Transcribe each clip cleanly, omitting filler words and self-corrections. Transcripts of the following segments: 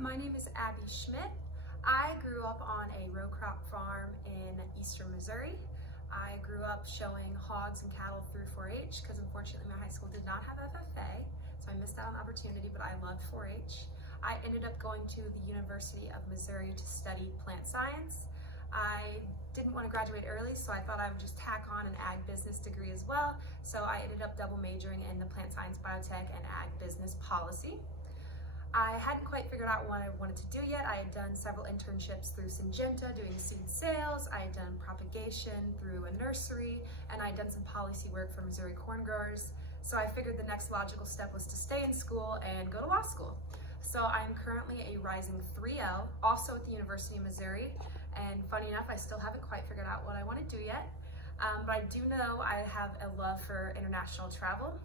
my name is Abby Schmidt. I grew up on a row crop farm in eastern Missouri. I grew up showing hogs and cattle through 4-H because unfortunately my high school did not have FFA, so I missed out on the opportunity, but I loved 4-H. I ended up going to the University of Missouri to study plant science. I didn't want to graduate early, so I thought I would just tack on an ag business degree as well. So I ended up double majoring in the plant science, biotech, and ag business policy. I hadn't quite figured out what I wanted to do yet. I had done several internships through Syngenta doing seed sales. I had done propagation through a nursery, and I had done some policy work for Missouri corn growers. So I figured the next logical step was to stay in school and go to law school. So I am currently a rising 3L, also at the University of Missouri. And funny enough, I still haven't quite figured out what I want to do yet. But I do know I have a love for international travel.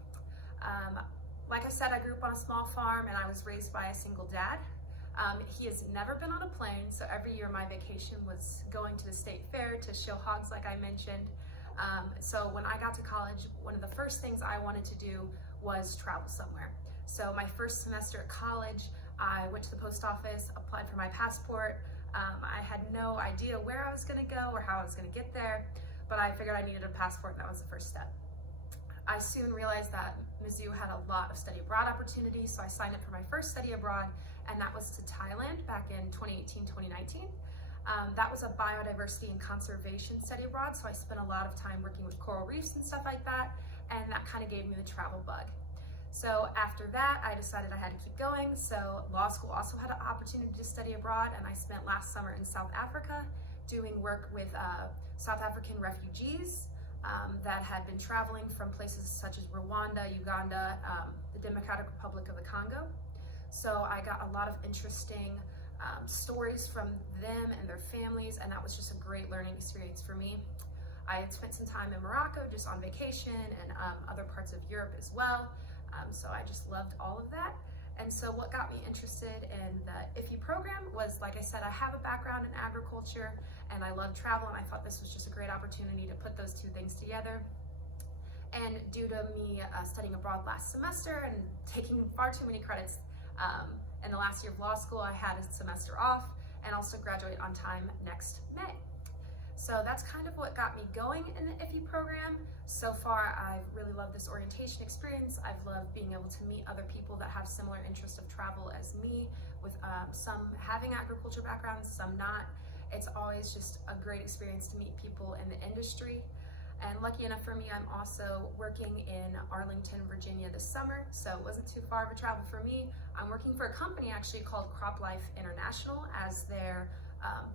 Like I said, I grew up on a small farm and I was raised by a single dad. He has never been on a plane, so every year my vacation was going to the state fair to show hogs, like I mentioned. So when I got to college, one of the first things I wanted to do was travel somewhere. So my first semester at college, I went to the post office, applied for my passport. I had no idea where I was gonna go or how I was gonna get there, but I figured I needed a passport and that was the first step. I soon realized that Mizzou had a lot of study abroad opportunities, so I signed up for my first study abroad, and that was to Thailand back in 2018-2019. That was a biodiversity and conservation study abroad, so I spent a lot of time working with coral reefs and stuff like that, and that kind of gave me the travel bug. So after that, I decided I had to keep going, so law school also had an opportunity to study abroad, and I spent last summer in South Africa doing work with South African refugees that had been traveling from places such as Rwanda, Uganda, the Democratic Republic of the Congo. So I got a lot of interesting stories from them and their families, and that was just a great learning experience for me. I had spent some time in Morocco just on vacation and other parts of Europe as well. So I just loved all of that. And so what got me interested in the IFYE program was, like I said, I have a background in agriculture and I love travel, and I thought this was just a great opportunity to put those two things together. And due to me studying abroad last semester and taking far too many credits in the last year of law school, I had a semester off and also graduate on time next May. So that's kind of what got me going in the IFYE program. So far, I've really loved this orientation experience. I've loved being able to meet other people that have similar interests of travel as me, with some having agriculture backgrounds, some not. It's always just a great experience to meet people in the industry. And lucky enough for me, I'm also working in Arlington, Virginia this summer, so it wasn't too far of a travel for me. I'm working for a company actually called Crop Life International as their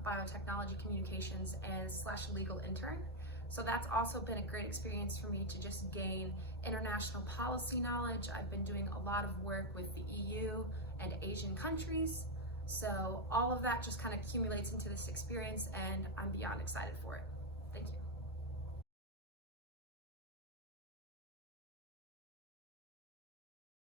biotechnology communications and / legal intern. So that's also been a great experience for me to just gain international policy knowledge. I've been doing a lot of work with the EU and Asian countries. So all of that just kind of accumulates into this experience, and I'm beyond excited for it.